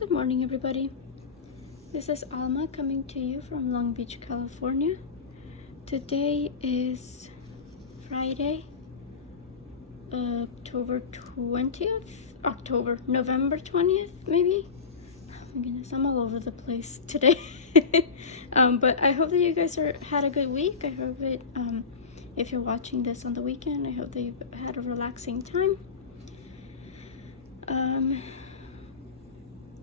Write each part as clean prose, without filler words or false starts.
Good morning, everybody. This is Alma coming to you from Long Beach, California. Today is Friday, November 20th, maybe? Oh my goodness, I'm all over the place today. But I hope that you guys had a good week. I hope it, if you're watching this on the weekend, I hope that you've had a relaxing time.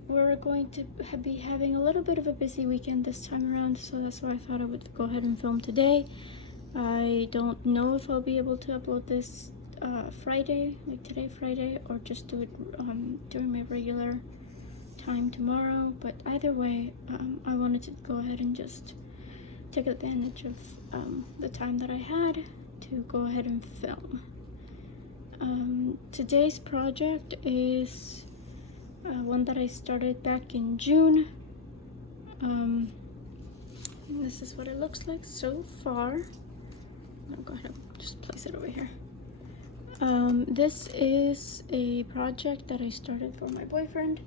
We're going to be having a little bit of a busy weekend this time around, so that's why I thought I would go ahead and film today. I don't know if I'll be able to upload this Friday, like today, Friday, or just do it during my regular time tomorrow. But either way, I wanted to go ahead and just take advantage of the time that I had to go ahead and film. Today's project is one that I started back in June. And this is what it looks like so far. I'll go ahead and just place it over here. This is a project that I started for my boyfriend,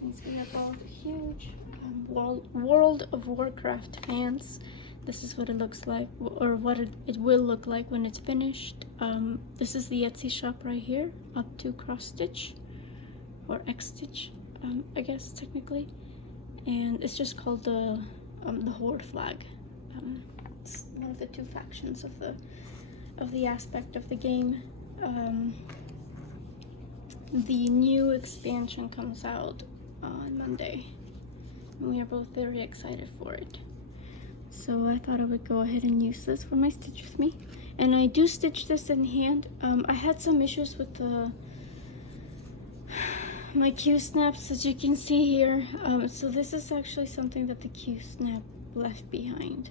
since we are both huge World of Warcraft fans. This is what it looks like, or what it will look like when it's finished. This is the Etsy shop right here, up to cross stitch or X stitch, I guess technically, and it's just called the Horde Flag. It's one of the two factions of the aspect of the game. The new expansion comes out on Monday, and we are both very excited for it. So I thought I would go ahead and use this for my Stitch With Me. And I do stitch this in hand. I had some issues with my Q-snaps, as you can see here. So this is actually something that the Q-snap left behind.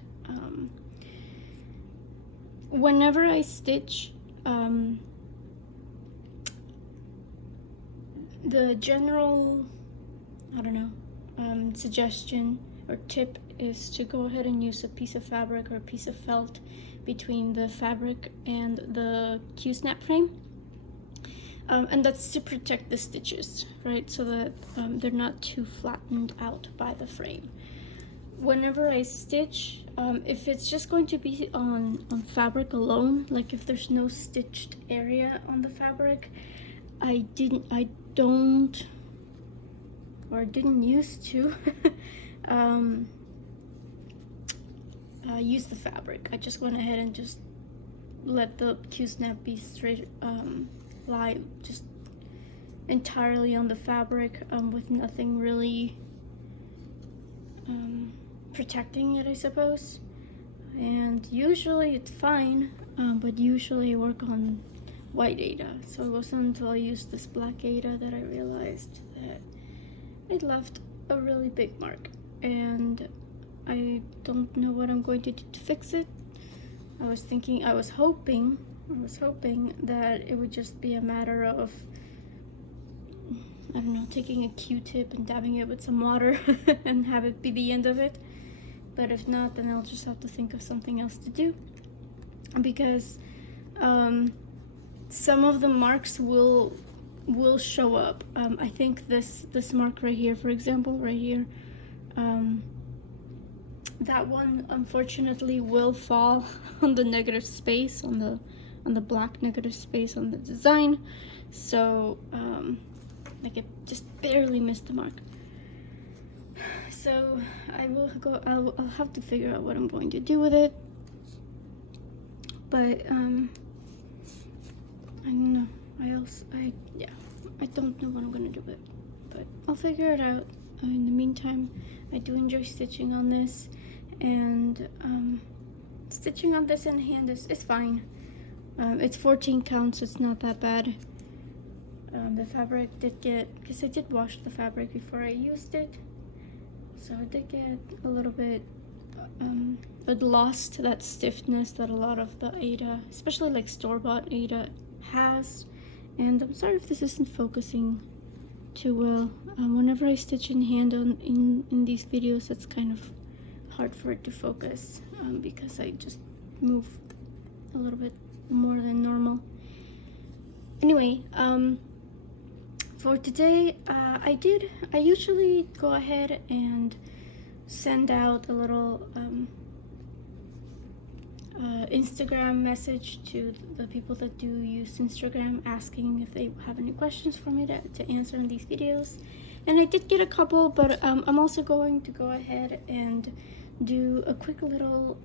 Whenever I stitch, the general, suggestion or tip is to go ahead and use a piece of fabric or a piece of felt between the fabric and the Q-snap frame. And that's to protect the stitches, right? So that they're not too flattened out by the frame. Whenever I stitch, if it's just going to be on fabric alone, like if there's no stitched area on the fabric, I didn't used to use the fabric. I just went ahead and just let the Q-snap be straight, lie just entirely on the fabric, with nothing really protecting it, I suppose. And usually it's fine, but usually I work on white Aida. So it wasn't until I used this black Aida that I realized that it left a really big mark, and I don't know what I'm going to do to fix it. I was hoping that it would just be a matter of, taking a Q-tip and dabbing it with some water and have it be the end of it. But if not, then I'll just have to think of something else to do, because some of the marks will show up. I think this mark right here, for example, right here, that one unfortunately will fall on the negative space, on the black negative space on the design. So like it just barely missed the mark. So I'll have to figure out what I'm going to do with it. But I don't know. I don't know what I'm gonna do with it, but I'll figure it out. In the meantime, I do enjoy stitching on this, and stitching on this in hand is fine. It's 14 counts, so it's not that bad. The fabric did get, because I did wash the fabric before I used it, so I did get a little bit, it lost that stiffness that a lot of the Aida, especially like store-bought Aida, has. And I'm sorry if this isn't focusing too well. Whenever I stitch in hand in these videos, it's kind of hard for it to focus, because I just move a little bit more than normal. Anyway, for today, I usually go ahead and send out a little Instagram message to the people that do use Instagram, asking if they have any questions for me to answer in these videos. And I did get a couple, but I'm also going to go ahead and do a quick little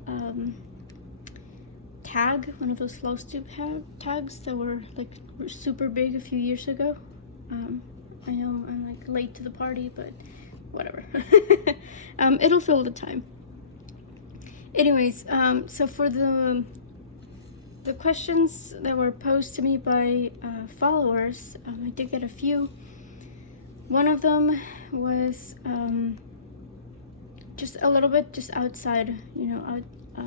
tag, one of those FlossTube tags that were like super big a few years ago. I know I'm like late to the party, but whatever. It'll fill the time. Anyways, so for the questions that were posed to me by followers, I did get a few. One of them was just a little bit just outside, you know,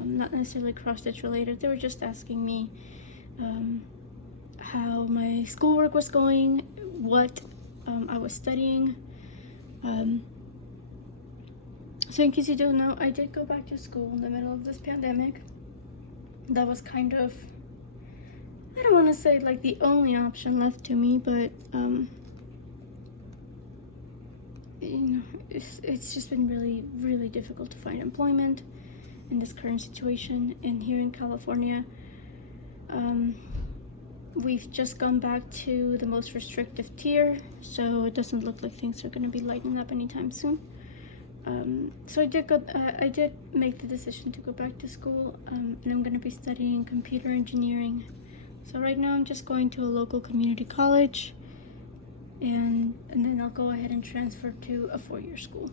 not necessarily cross-stitch related. They were just asking me how my schoolwork was going, what I was studying. So in case you don't know, I did go back to school in the middle of this pandemic. That was kind of, I don't want to say like the only option left to me, but you know, it's just been really difficult to find employment in this current situation. And here in California, we've just gone back to the most restrictive tier, so it doesn't look like things are going to be lightening up anytime soon. So I did make the decision to go back to school, and I'm going to be studying computer engineering. So right now I'm just going to a local community college, and then I'll go ahead and transfer to a 4-year school.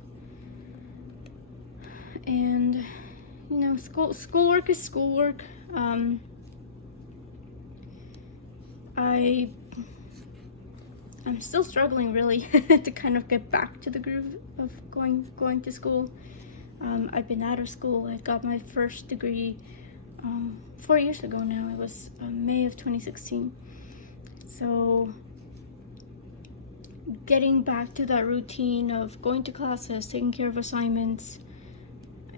And you know, schoolwork is schoolwork. I'm still struggling really to kind of get back to the groove of going to school. I've been out of school. I got my first degree 4 years ago now. It was May of 2016. So getting back to that routine of going to classes, taking care of assignments,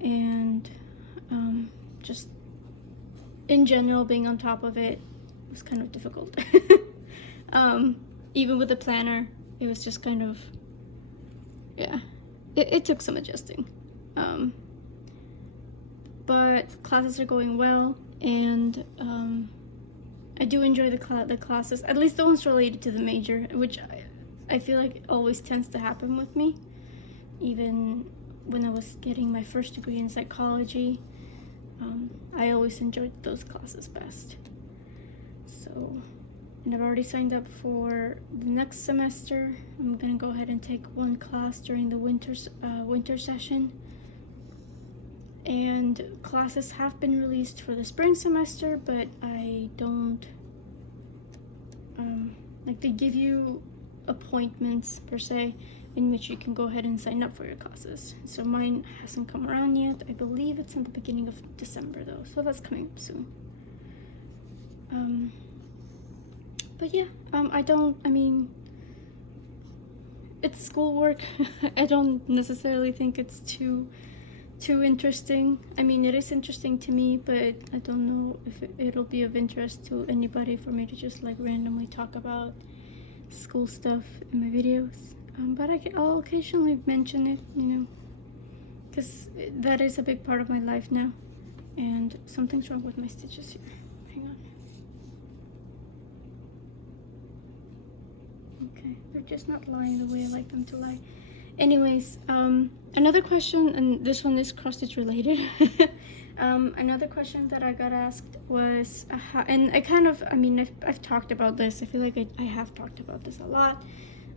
and just in general being on top of it was kind of difficult. Even with the planner, it was just kind of, yeah, it took some adjusting. But classes are going well, and I do enjoy the classes, at least the ones related to the major, which I feel like always tends to happen with me. Even when I was getting my first degree in psychology, I always enjoyed those classes best. So, and I've already signed up for the next semester. I'm gonna go ahead and take one class during the winter session. And classes have been released for the spring semester, but I don't, like they give you appointments per se in which you can go ahead and sign up for your classes. So mine hasn't come around yet. I believe it's in the beginning of December though, so that's coming up soon. But yeah, I mean, it's schoolwork. I don't necessarily think it's too interesting. I mean, it is interesting to me, but I don't know if it'll be of interest to anybody for me to just like randomly talk about school stuff in my videos. But I'll occasionally mention it, you know, because that is a big part of my life now. And something's wrong with my stitches here. Hang on. Okay, they're just not lying the way I like them to lie. Anyways, another question, and this one is cross-stitch related. Another question that I got asked was, and I mean, I've talked about this. I feel like I have talked about this a lot,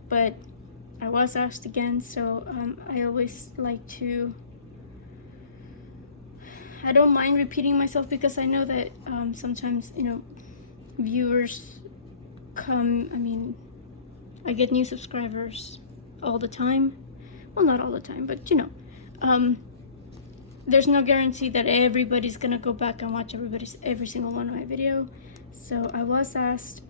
but I was asked again, so I always like to, I don't mind repeating myself because I know that sometimes, you know, viewers come, I mean, I get new subscribers all the time. Well, not all the time, but you know, there's no guarantee that everybody's gonna go back and watch every single one of my video. So I was asked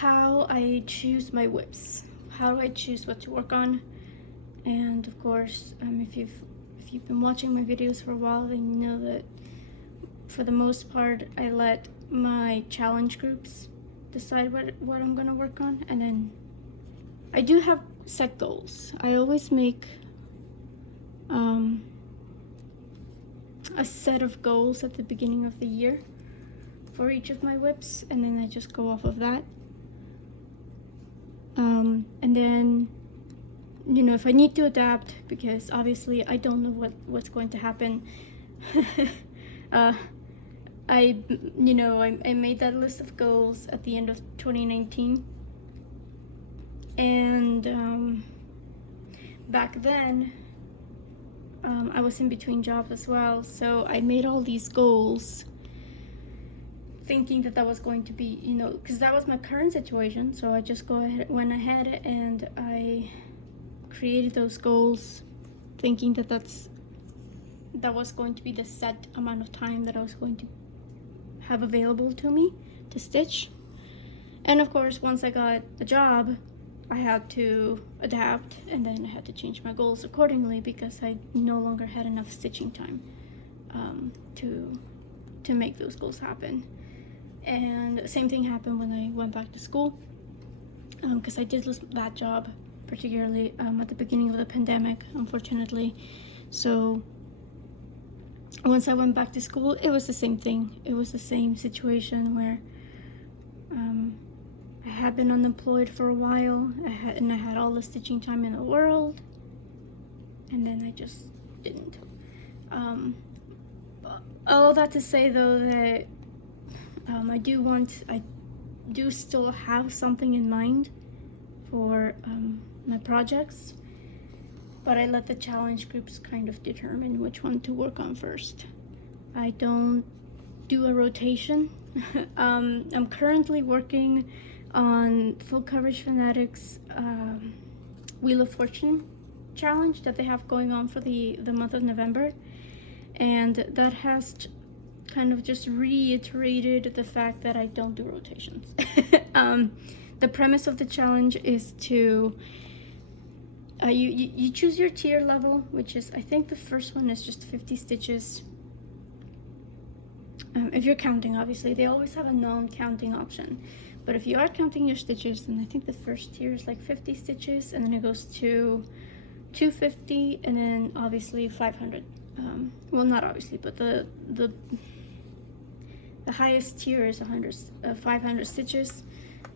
how I choose my whips. How do I choose what to work on? And of course, if you've been watching my videos for a while, then you know that for the most part I let my challenge groups decide what I'm gonna work on, and then I do have set goals. I always make a set of goals at the beginning of the year for each of my whips, and then I just go off of that. And then, you know, if I need to adapt, because obviously I don't know what's going to happen. I made that list of goals at the end of 2019, and back then I was in between jobs as well, so I made all these goals thinking that was going to be, you know, because that was my current situation. So I just went ahead and I created those goals thinking that was going to be the set amount of time that I was going to have available to me to stitch. And of course, once I got a job, I had to adapt, and then I had to change my goals accordingly because I no longer had enough stitching time to make those goals happen. And the same thing happened when I went back to school, because I did lose that job, particularly at the beginning of the pandemic, unfortunately. So once I went back to school, it was the same thing. It was the same situation where I had been unemployed for a while, and I had all the stitching time in the world, and then I just didn't. All that to say, though, that I do still have something in mind for my projects, but I let the challenge groups kind of determine which one to work on first. I don't do a rotation. I'm currently working on Full Coverage Fanatics Wheel of Fortune challenge that they have going on for the month of November, and that has kind of just reiterated the fact that I don't do rotations. The premise of the challenge is to you choose your tier level, which is, I think the first one is just 50 stitches. If you're counting, obviously they always have a non-counting option, but if you are counting your stitches, then I think the first tier is like 50 stitches, and then it goes to 250, and then obviously 500. Well, not obviously, but the highest tier is 500 stitches,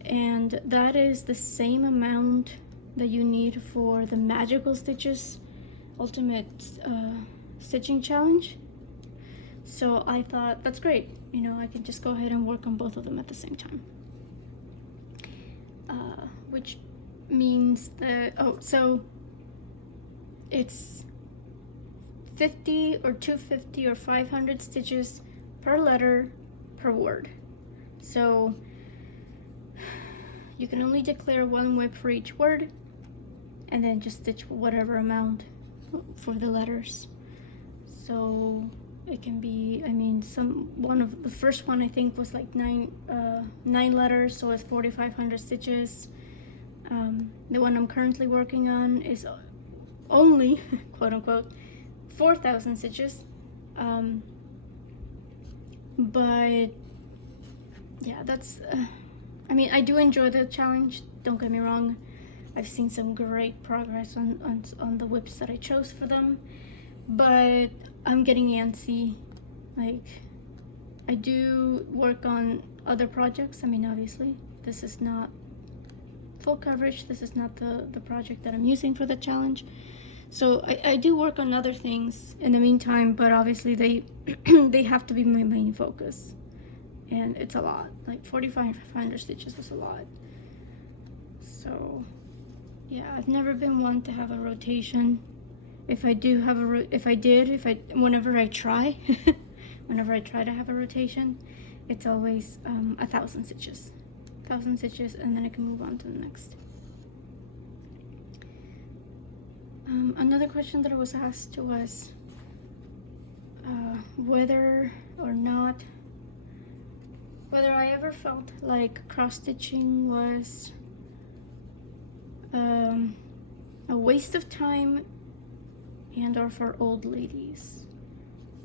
and that is the same amount that you need for the Magical Stitches Ultimate Stitching Challenge. So I thought, that's great, you know, I can just go ahead and work on both of them at the same time. Which means that, so it's 50 or 250 or 500 stitches per letter per word. So you can only declare one whip for each word, and then just stitch whatever amount for the letters. So it can be, I mean, the first one I think was like 9 letters, so it's 4,500 stitches. The one I'm currently working on is only, quote unquote, 4,000 stitches. But yeah, that's, I mean, I do enjoy the challenge, don't get me wrong. I've seen some great progress on the whips that I chose for them, but I'm getting antsy. Like, I do work on other projects. I mean, obviously, this is not full coverage. This is not the project that I'm using for the challenge. So I do work on other things in the meantime, but obviously they have to be my main focus. And it's a lot. Like 4,500 stitches is a lot. So yeah, I've never been one to have a rotation. If I do have whenever I try to have a rotation, it's always 1,000 stitches. 1,000 stitches, and then I can move on to the next. Another question that I was asked was whether I ever felt like cross-stitching was a waste of time and or for old ladies.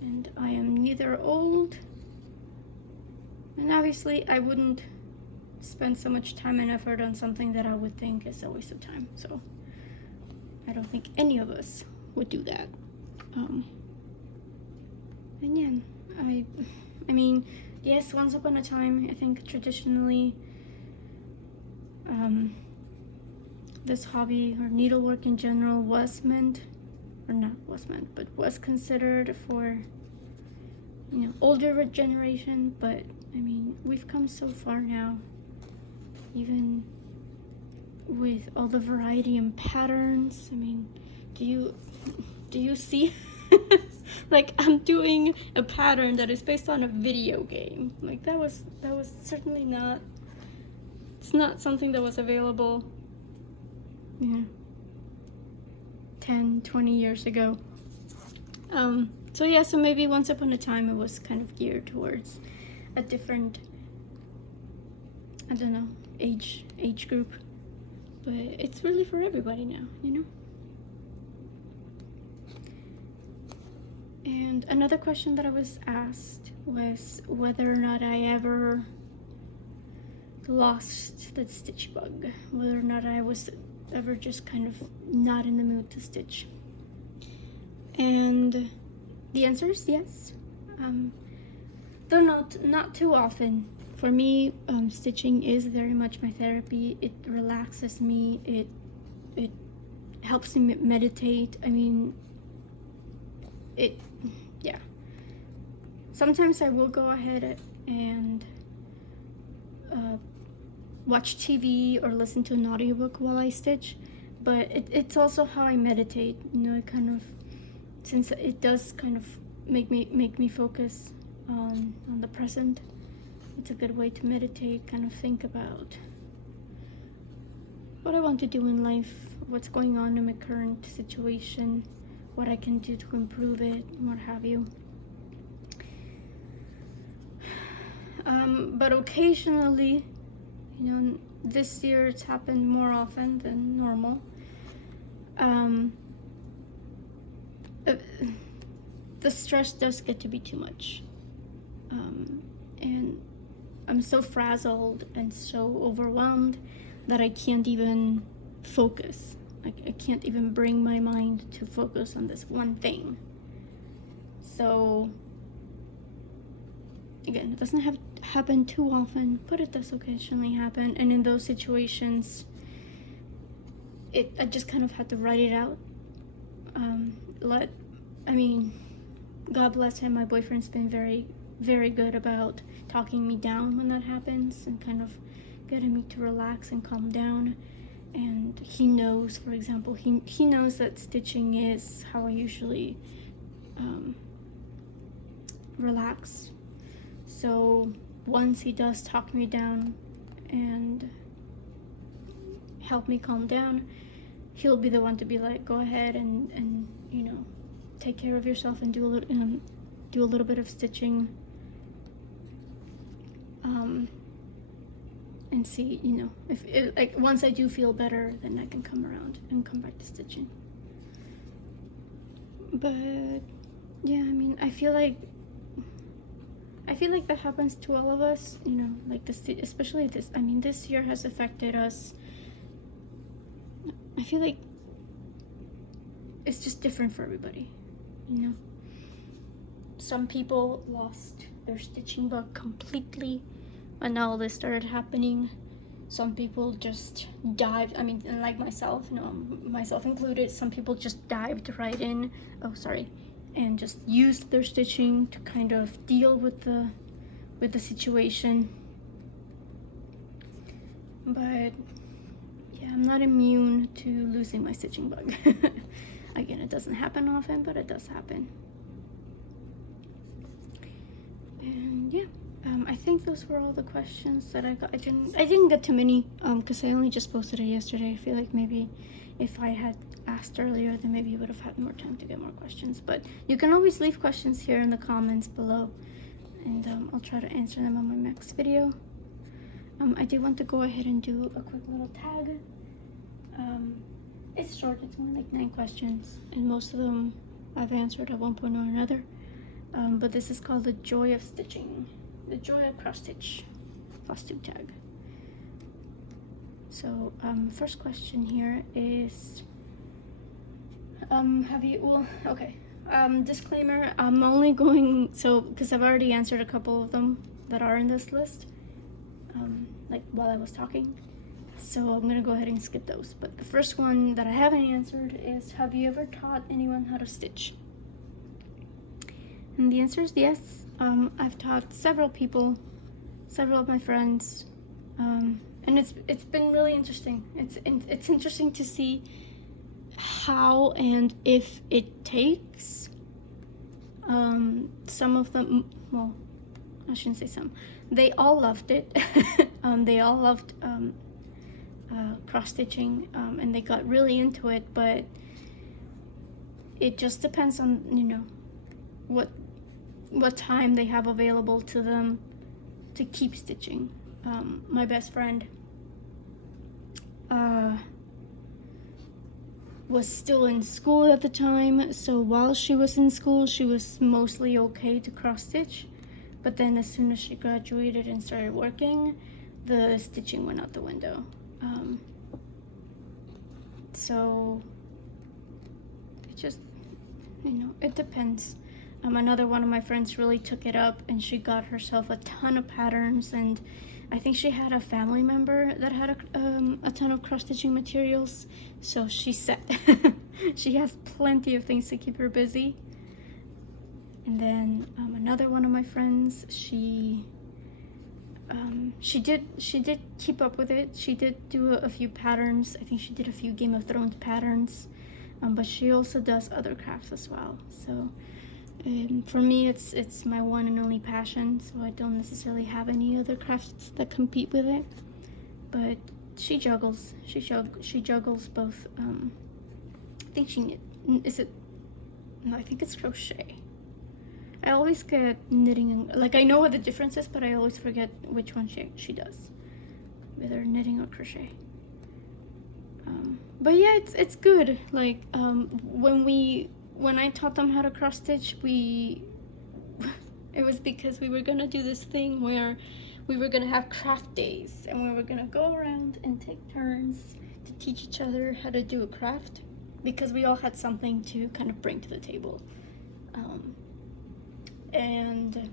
And I am neither old, and obviously I wouldn't spend so much time and effort on something that I would think is a waste of time. So I don't think any of us would do that. And yeah, I mean, yes, once upon a time, I think traditionally, this hobby or needlework in general was meant, or not was meant, but was considered for, you know, older generation. But I mean, we've come so far now, even with all the variety and patterns. I mean, do you see? Like, I'm doing a pattern that is based on a video game. Like, that was certainly not, it's not something that was available, you know, 10, 20 years ago. So yeah, so maybe once upon a time it was kind of geared towards a different, I don't know, age group. But it's really for everybody now, you know? And another question that I was asked was whether or not I ever lost the stitch bug, whether or not I was ever just kind of not in the mood to stitch. And the answer is yes. Though not too often. For me, stitching is very much my therapy. It relaxes me. It helps me meditate. I mean, yeah. Sometimes I will go ahead and watch TV or listen to an audiobook while I stitch, but it's also how I meditate. You know, it kind of, since it does kind of make me focus on the present. It's a good way to meditate, kind of think about what I want to do in life, what's going on in my current situation, what I can do to improve it, what have you. But occasionally, you know, this year it's happened more often than normal. The stress does get to be too much. And I'm so frazzled and so overwhelmed that I can't even focus. I can't even bring my mind to focus on this one thing. So again, it doesn't have to happen too often, but it does occasionally happen. And in those situations, I just kind of had to write it out. I mean, God bless him, my boyfriend's been very, very good about talking me down when that happens and kind of getting me to relax and calm down. And he knows, for example, he knows that stitching is how I usually relax. So once he does talk me down and help me calm down, he'll be the one to be like, go ahead and you know, take care of yourself and do a little bit of stitching, and see, you know, if like once I do feel better, then I can come around and come back to stitching. But yeah, I mean, I feel like that happens to all of us, you know, like especially this. I mean, this year has affected us. I feel like it's just different for everybody, you know. Some people lost their stitching bug completely when all this started happening. Some people just dived, I mean, and like myself, you know, myself included, some people just dived right in, and just used their stitching to kind of deal with the situation. But yeah, I'm not immune to losing my stitching bug. Again, it doesn't happen often, but it does happen. And yeah, I think those were all the questions that I got. I didn't get too many because I only just posted it yesterday. I feel like maybe if I had asked earlier, then maybe you would have had more time to get more questions. But you can always leave questions here in the comments below, and I'll try to answer them on my next video. I do want to go ahead and do a quick little tag. It's short, it's only like 9 questions, and most of them I've answered at one point or another. But this is called the joy of stitching, the joy of cross stitch, FlossTube tag. So first question here is, disclaimer, I'm only going, because I've already answered a couple of them that are in this list, like while I was talking. So I'm gonna go ahead and skip those. But the first one that I haven't answered is, have you ever taught anyone how to stitch? And the answer is yes. I've taught several people, several of my friends, and it's been really interesting. It's interesting to see how and if it takes. Some of them, well, I shouldn't say some. They all loved it. They all loved cross stitching, and they got really into it. But it just depends on, you know, what time they have available to them to keep stitching. My best friend was still in school at the time, so while she was in school, she was mostly okay to cross stitch. But then as soon as she graduated and started working, the stitching went out the window. So it just, you know, it depends. Another one of my friends really took it up, and she got herself a ton of patterns, and I think she had a family member that had a ton of cross-stitching materials, so she's set. She has plenty of things to keep her busy. And then another one of my friends, she did keep up with it. She did do a few patterns. I think she did a few Game of Thrones patterns, but she also does other crafts as well. So for me, it's my one and only passion, so I don't necessarily have any other crafts that compete with it. But she juggles. She juggles both. I think I think it's crochet. I always get knitting and, like, I know what the difference is, but I always forget which one she does, whether knitting or crochet. But yeah, it's good. Like when I taught them how to cross stitch, it was because we were gonna do this thing where we were gonna have craft days, and we were gonna go around and take turns to teach each other how to do a craft, because we all had something to kind of bring to the table. And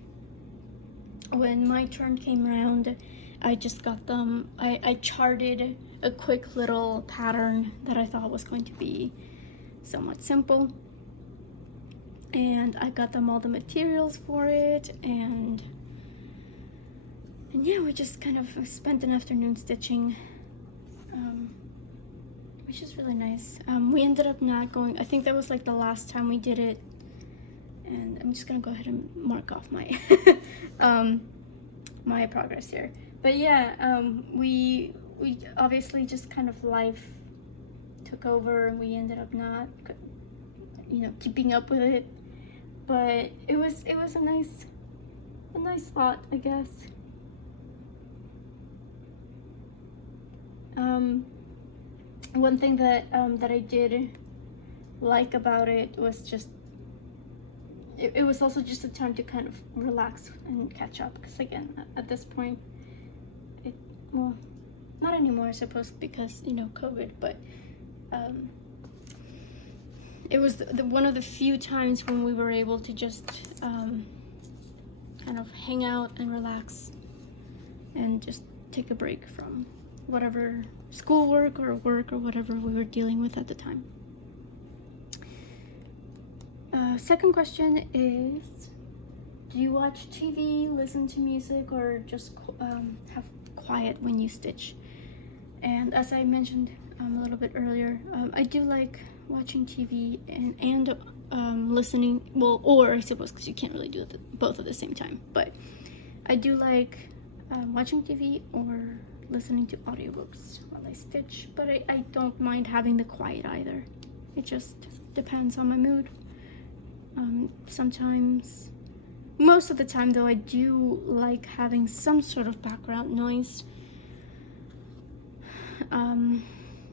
when my turn came around, I just got them, I charted a quick little pattern that I thought was going to be somewhat simple, and I got them all the materials for it, and yeah, we just kind of spent an afternoon stitching, which is really nice. We ended up not going, I think that was like the last time we did it, and I'm just gonna go ahead and mark off my my progress here. But yeah, we obviously just kind of life took over, and we ended up not, you know, keeping up with it. But it was a nice thought, I guess. One thing that I did like about it was just it was also just a time to kind of relax and catch up, because again, at this point, well, not anymore, I suppose, because, you know, COVID, but it was one of the few times when we were able to just kind of hang out and relax and just take a break from whatever schoolwork or work or whatever we were dealing with at the time. Second question is, do you watch TV, listen to music, or just have quiet when you stitch? And as I mentioned a little bit earlier, I do like watching TV and listening, well, or I suppose, because you can't really do both at the same time, but I do like watching TV or listening to audiobooks while I stitch, but I don't mind having the quiet either. It just depends on my mood. Sometimes, most of the time though, I do like having some sort of background noise.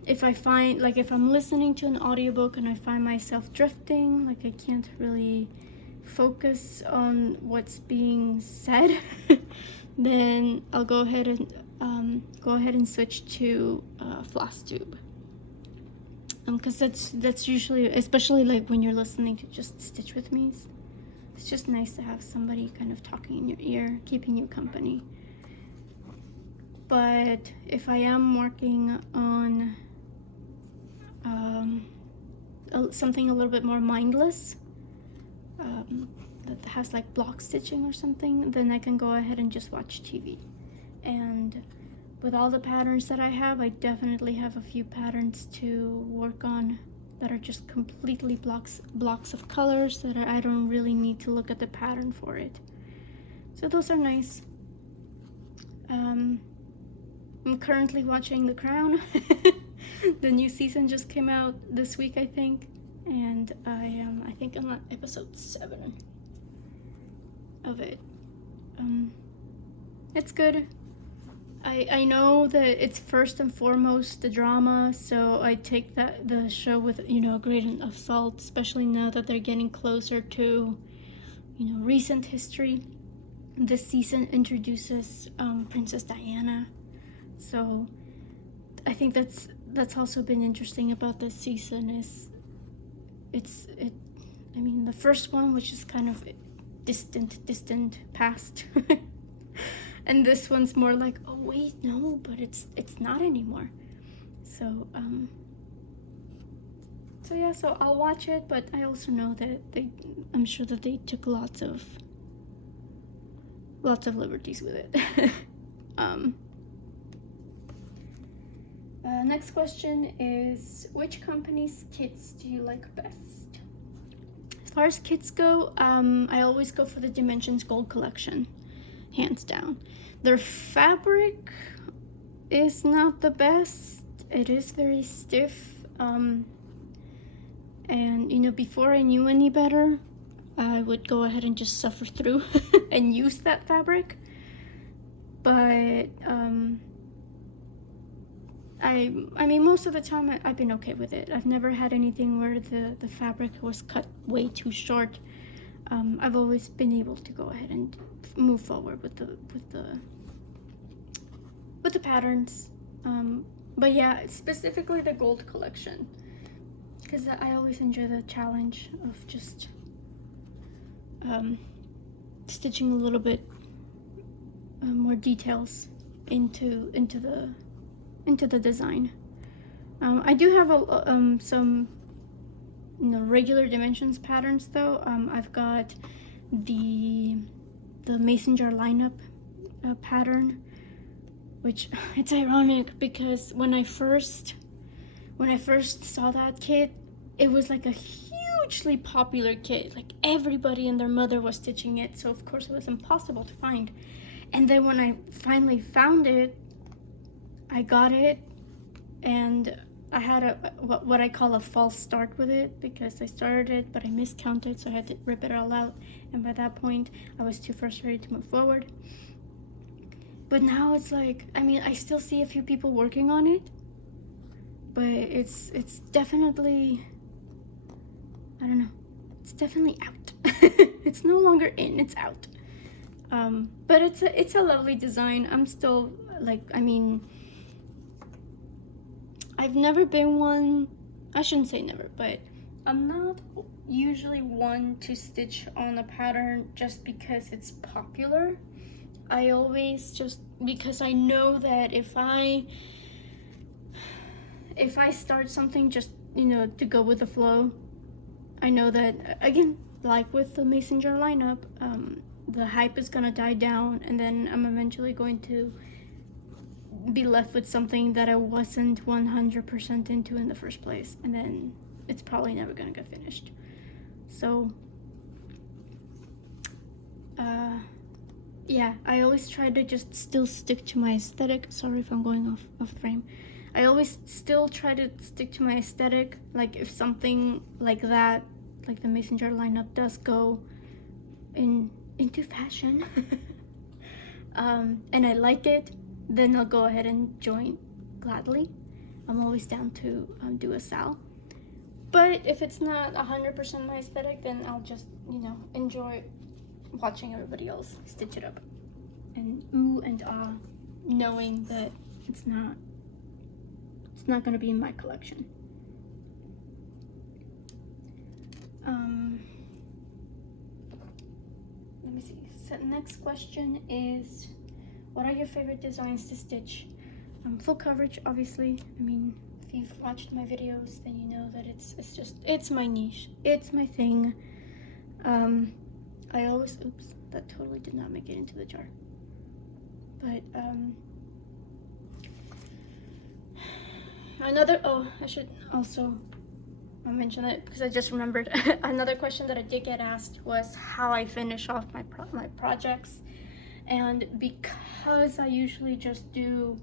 If I find, like, if I'm listening to an audiobook and I find myself drifting, like I can't really focus on what's being said, then I'll go ahead and go ahead and switch to FlossTube. Because that's usually, especially like when you're listening to just stitch with me, it's just nice to have somebody kind of talking in your ear, keeping you company. But if I am working on something a little bit more mindless, that has like block stitching or something, then I can go ahead and just watch TV. And with all the patterns that I have, I definitely have a few patterns to work on that are just completely blocks of colors that I don't really need to look at the pattern for it. So those are nice. I'm currently watching The Crown. The new season just came out this week, I think, and I think I'm on episode 7 of it. It's good. I know that it's first and foremost the drama, so I take the show with, a grain of salt, especially now that they're getting closer to, recent history. This season introduces Princess Diana, so I think that's also been interesting about this season is the first one, which is kind of distant past. And this one's more like, oh wait, no, but it's not anymore. So so I'll watch it, but I also know that I'm sure that they took lots of liberties with it. Next question is, which company's kits do you like best? As far as kits go, I always go for the Dimensions Gold Collection, hands down. Their fabric is not the best. It is very stiff. And before I knew any better, I would go ahead and just suffer through and use that fabric. But I mean, most of the time I've been okay with it. I've never had anything where the fabric was cut way too short. I've always been able to go ahead and move forward with the patterns. But yeah, specifically the gold collection, because I always enjoy the challenge of just stitching a little bit more details into the design. I do have some regular dimensions patterns though. I've got the mason jar lineup pattern, which it's ironic because when I first saw that kit, it was like a hugely popular kit. Like everybody and their mother was stitching it, so of course it was impossible to find. And then when I finally found it, I got it, and I had what I call a false start with it, because I started it but I miscounted, so I had to rip it all out, and by that point I was too frustrated to move forward. But now it's like, I still see a few people working on it, but it's definitely, I don't know, it's definitely out. It's no longer in, it's out. But it's a lovely design. I'm still like, I've never been one, I shouldn't say never, but I'm not usually one to stitch on a pattern just because it's popular. I always just, because I know that if I start something just, to go with the flow, I know that, again, like with the mason jar lineup, the hype is gonna die down, and then I'm eventually going to be left with something that I wasn't 100% into in the first place, and then it's probably never gonna get finished. So yeah, I always try to just still stick to my aesthetic. Sorry if I'm going off frame. I always still try to stick to my aesthetic. Like if something like that, like the mason jar lineup, does go into fashion and I like it, then I'll go ahead and join gladly. I'm always down to do a sal. But if it's not 100% my aesthetic, then I'll just, enjoy watching everybody else stitch it up and ooh and ah knowing that it's not going to be in my collection. Let me see. So next question is, what are your favorite designs to stitch? Full coverage, obviously. I mean, if you've watched my videos, then you know that it's my niche. It's my thing. I always, oops, that totally did not make it into the jar. But, I should also mention it because I just remembered. Another question that I did get asked was how I finish off my projects. And because I usually just do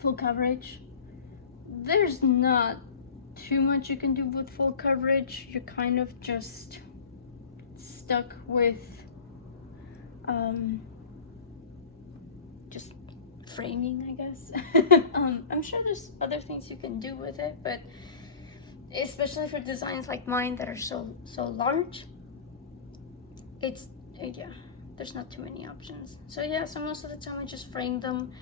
full coverage, there's not too much you can do with full coverage. You're kind of just stuck with just framing, I guess. I'm sure there's other things you can do with it, but especially for designs like mine that are so large, yeah, there's not too many options. So yeah, so most of the time I just frame them.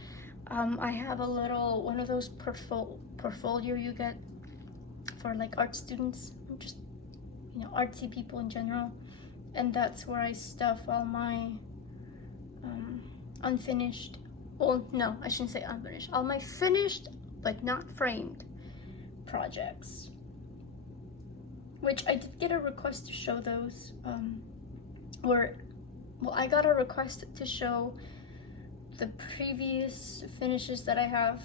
I have a little one of those portfolio you get for like art students, just, you know, artsy people in general, and that's where I stuff all my unfinished, well, no, I shouldn't say unfinished, all my finished but not framed projects, which I did get a request to show those, I got a request to show the previous finishes that I have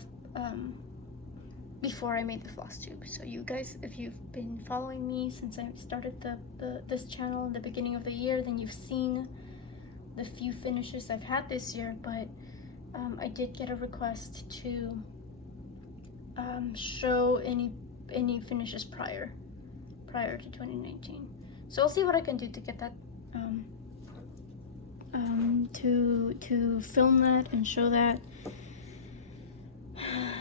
before I made the FlossTube. So you guys, if you've been following me since I started this channel in the beginning of the year, then you've seen the few finishes I've had this year, but I did get a request to show any finishes prior to 2019. So I'll see what I can do to get that to film that and show that.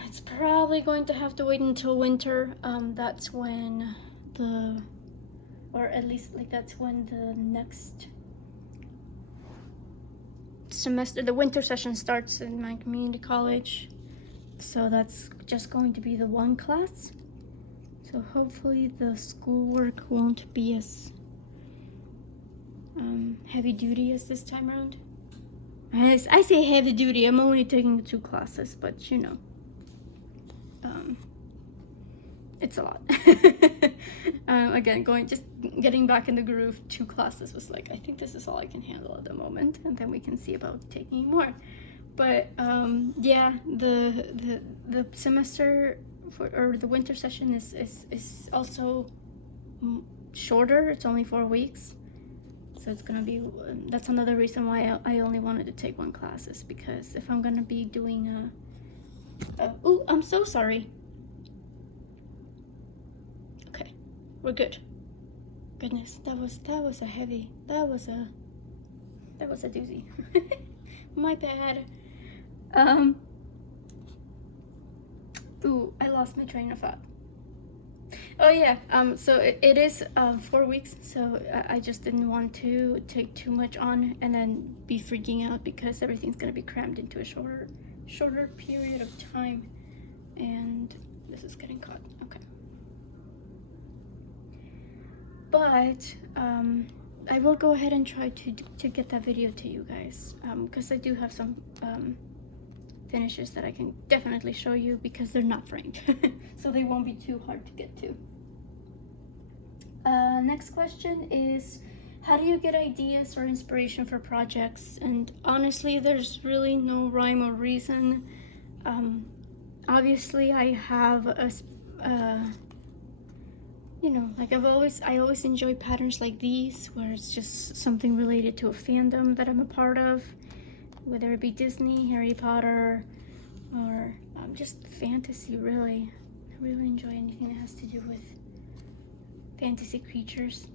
It's probably going to have to wait until winter. That's when that's when the next semester, the winter session, starts in my community college. So that's just going to be the one class. So hopefully the schoolwork won't be as heavy duty as this time around. I say heavy duty, I'm only taking the 2 classes, but you know, it's a lot. Again, getting back in the groove, 2 classes was like, I think this is all I can handle at the moment, and then we can see about taking more. But yeah, the semester or the winter session is also shorter. It's only 4 weeks. So it's gonna be, that's another reason why I only wanted to take 1 class, is because if I'm gonna be doing oh, I'm so sorry. Okay, we're good. Goodness, that was a heavy, that was a doozy. My bad. Ooh, I lost my train of thought. Oh yeah, so it is 4 weeks, so I just didn't want to take too much on and then be freaking out because everything's gonna be crammed into a shorter period of time. And this is getting caught, okay. But I will go ahead and try to get that video to you guys, because I do have some finishes that I can definitely show you because they're not framed. So they won't be too hard to get to. Next question is, how do you get ideas or inspiration for projects? And honestly, there's really no rhyme or reason. Obviously I have you know, like I always enjoy patterns like these where it's just something related to a fandom that I'm a part of, whether it be Disney, Harry Potter, or just fantasy, really. I really enjoy anything that has to do with fantasy creatures.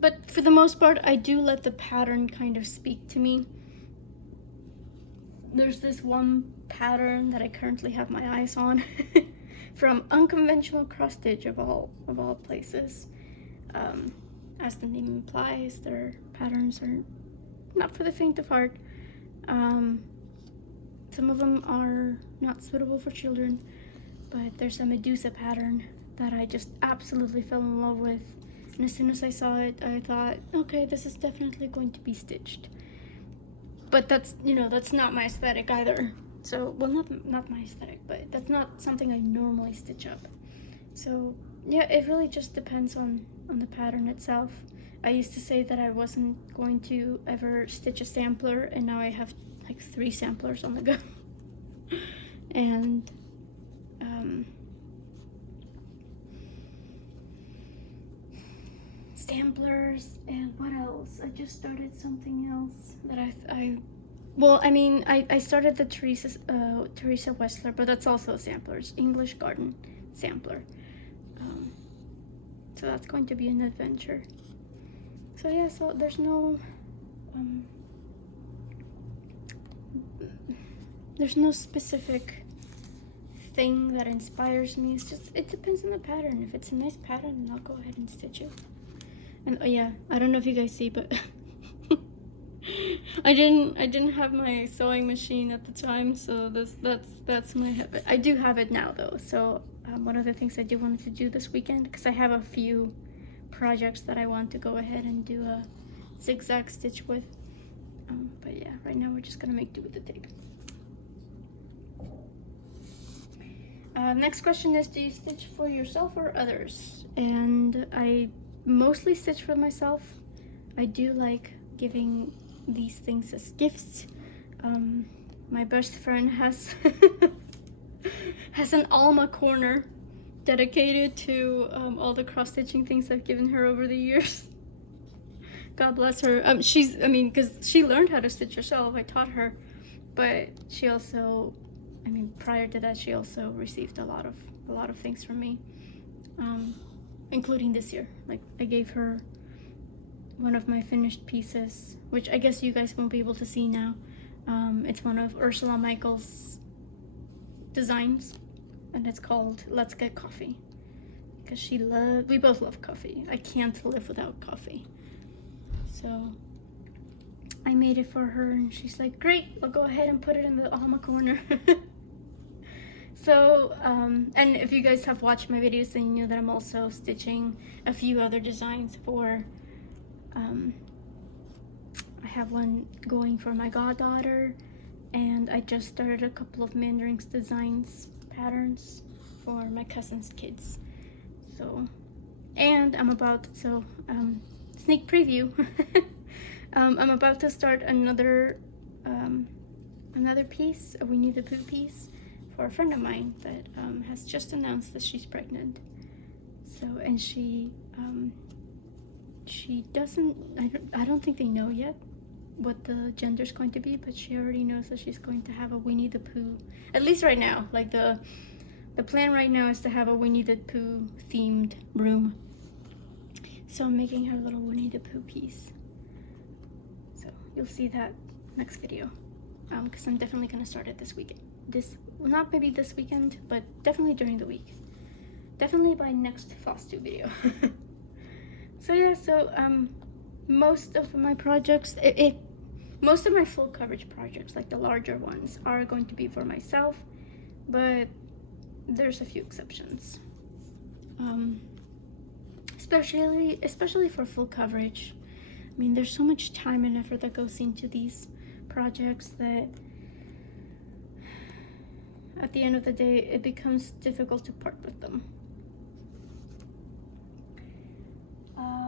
But for the most part, I do let the pattern kind of speak to me. There's this one pattern that I currently have my eyes on from Unconventional Cross Stitch, of all places. As the name implies, their patterns are not for the faint of heart. Some of them are not suitable for children, but there's a Medusa pattern that I just absolutely fell in love with. And as soon as I saw it, I thought, okay, this is definitely going to be stitched. But that's, you know, that's not my aesthetic either. So, well, not my aesthetic, but that's not something I normally stitch up. So, yeah, it really just depends on the pattern itself. I used to say that I wasn't going to ever stitch a sampler, and now I have like 3 samplers on the go. And samplers, and what else? I just started something else that I started the Teresa Wessler, but that's also samplers, English Garden sampler. So that's going to be an adventure. So yeah, so there's no specific thing that inspires me. It's just, it depends on the pattern. If it's a nice pattern, then I'll go ahead and stitch it. And oh yeah, I don't know if you guys see, but I didn't have my sewing machine at the time, so that's my habit. I do have it now though. So one of the things I do wanted to do this weekend, because I have a few projects that I want to go ahead and do a zigzag stitch with. But yeah, right now we're just gonna make do with the tape. Next question is, do you stitch for yourself or others? And I mostly stitch for myself. I do like giving these things as gifts. My best friend has has an Alma corner dedicated to all the cross-stitching things I've given her over the years. God bless her. Because she learned how to stitch herself. I taught her, but she also, prior to that, she also received a lot of things from me, including this year. Like, I gave her one of my finished pieces, which I guess you guys won't be able to see now. It's one of Ursula Michael's designs, and it's called Let's Get Coffee, because we both love coffee. I can't live without coffee. So I made it for her, and she's like, great, I'll go ahead and put it in the Alma corner. So, and if you guys have watched my videos, then you know that I'm also stitching a few other designs for, I have one going for my goddaughter, and I just started a couple of Mandarins designs patterns for my cousin's kids. So, and sneak preview. I'm about to start another piece, a Winnie the Pooh piece, for a friend of mine that has just announced that she's pregnant. So, and she doesn't, I don't think they know yet what the gender's going to be, but she already knows that she's going to have a Winnie the Pooh, at least right now. Like the plan right now is to have a Winnie the Pooh themed room. So I'm making her a little Winnie the Pooh piece. So you'll see that next video, because I'm definitely gonna start it this weekend. Not maybe this weekend, but definitely during the week. Definitely by next FlossTube video. So yeah, so most of my projects, most of my full coverage projects, like the larger ones, are going to be for myself, but there's a few exceptions. Especially for full coverage. There's so much time and effort that goes into these projects that at the end of the day, it becomes difficult to part with them.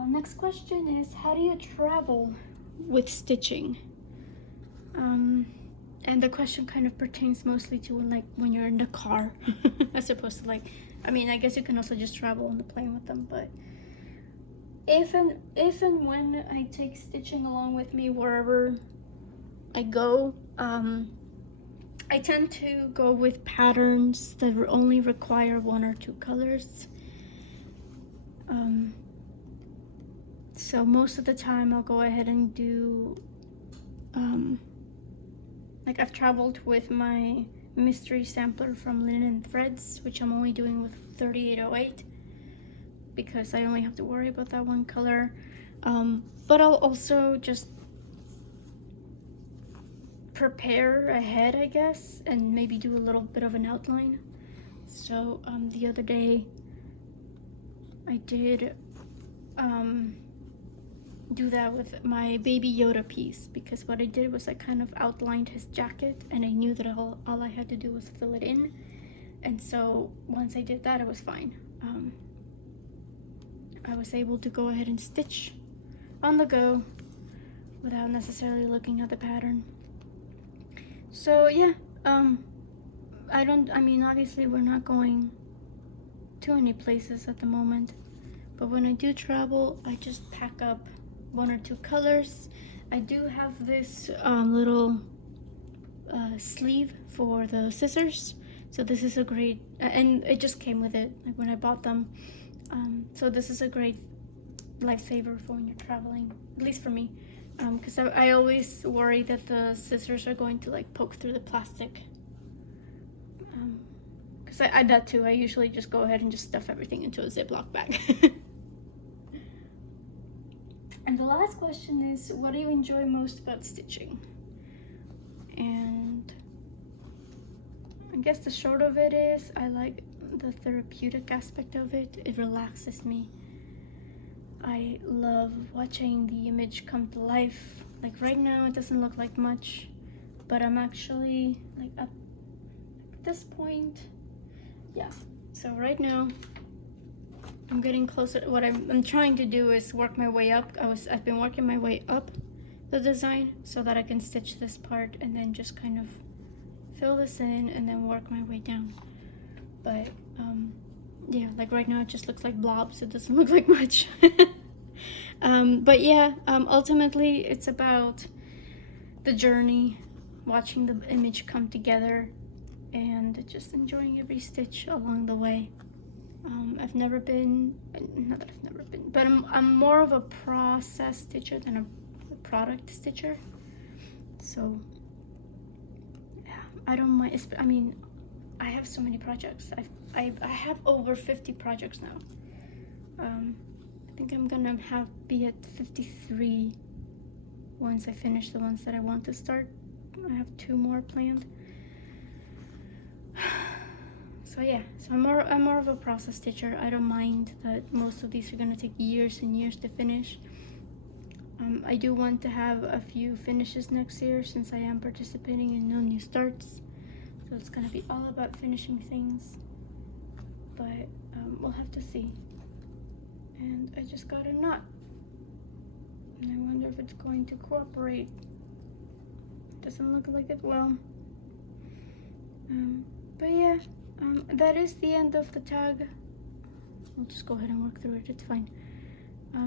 Next question is, how do you travel with stitching? And the question kind of pertains mostly to when you're in the car, as opposed to I guess you can also just travel on the plane with them, but if and when I take stitching along with me wherever I go, I tend to go with patterns that only require 1 or 2 colors. So most of the time I'll go ahead and do, I've traveled with my mystery sampler from Linen Threads, which I'm only doing with 3808, because I only have to worry about that 1 color. But I'll also just prepare ahead, I guess, and maybe do a little bit of an outline. So the other day I did do that with my Baby Yoda piece, because what I did was I kind of outlined his jacket, and I knew that all I had to do was fill it in. And so once I did that, it was fine. I was able to go ahead and stitch on the go without necessarily looking at the pattern. So yeah, I mean, obviously we're not going to any places at the moment, but when I do travel, I just pack up 1 or 2 colors. I do have this little sleeve for the scissors, so this is a great, and it just came with it, like when I bought them. So this is a great lifesaver for when you're traveling, at least for me, because I always worry that the scissors are going to like poke through the plastic. Because I that too, I usually just go ahead and just stuff everything into a Ziploc bag. And the last question is, what do you enjoy most about stitching? And I guess the short of it is, I like the therapeutic aspect of it. It relaxes me. I love watching the image come to life. Like right now it doesn't look like much, but I'm actually like at this point, yeah. So right now I'm getting closer. What I'm trying to do is work my way up. I've been working my way up the design so that I can stitch this part and then just kind of fill this in and then work my way down. But yeah, like right now it just looks like blobs. It doesn't look like much. But yeah, ultimately it's about the journey, watching the image come together, and just enjoying every stitch along the way. I've never been, not that I've never been, but I'm more of a process stitcher than a product stitcher. So yeah, I don't mind. I mean, I have so many projects. I have over 50 projects now. I think I'm gonna be at 53 once I finish the ones that I want to start. I have 2 more planned. So yeah, so I'm more of a process stitcher. I don't mind that most of these are gonna take years and years to finish. I do want to have a few finishes next year, since I am participating in No New Starts. So it's gonna be all about finishing things, but we'll have to see. And I just got a knot, and I wonder if it's going to cooperate. Doesn't look like it will. But yeah, that is the end of the tag. I'll just go ahead and work through it, it's fine.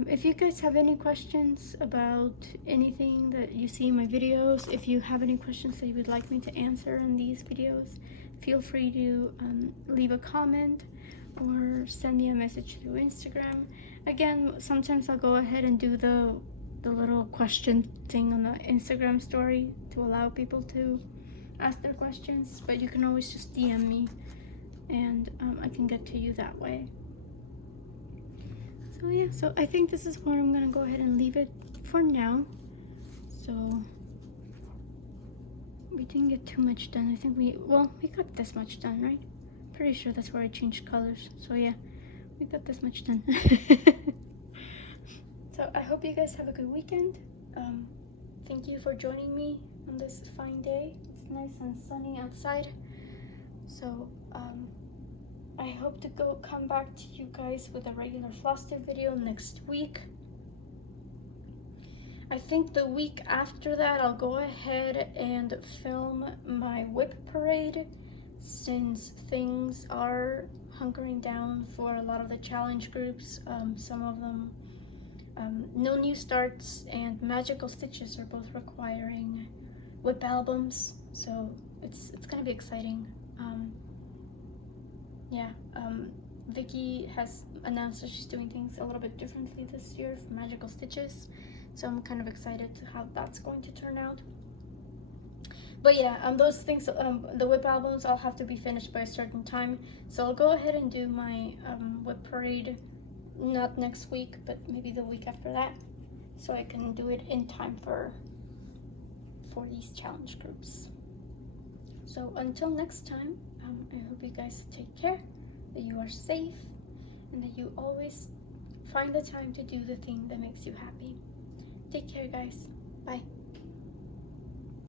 If you guys have any questions about anything that you see in my videos, if you have any questions that you would like me to answer in these videos, feel free to leave a comment or send me a message through Instagram. Again, sometimes I'll go ahead and do the little question thing on the Instagram story to allow people to ask their questions, but you can always just DM me, and I can get to you that way. So yeah, so I think this is where I'm gonna go ahead and leave it for now. So we didn't get too much done. I think we got this much done, right? Pretty sure that's where I changed colors. So yeah, we got this much done. So I hope you guys have a good weekend. Thank you for joining me on this fine day. It's nice and sunny outside. So I hope to come back to you guys with a regular FlossTube video next week. I think the week after that I'll go ahead and film my whip parade, since things are hunkering down for a lot of the challenge groups. Some of them, No New Starts and Magical Stitches, are both requiring whip albums, so it's gonna be exciting. Yeah, Vicky has announced that she's doing things a little bit differently this year for Magical Stitches, so I'm kind of excited to how that's going to turn out. But yeah, those things, the whip albums, all have to be finished by a certain time, so I'll go ahead and do my whip parade, not next week, but maybe the week after that, so I can do it in time for for these challenge groups. So until next time, I hope you guys take care, that you are safe, and that you always find the time to do the thing that makes you happy. Take care, guys. Bye.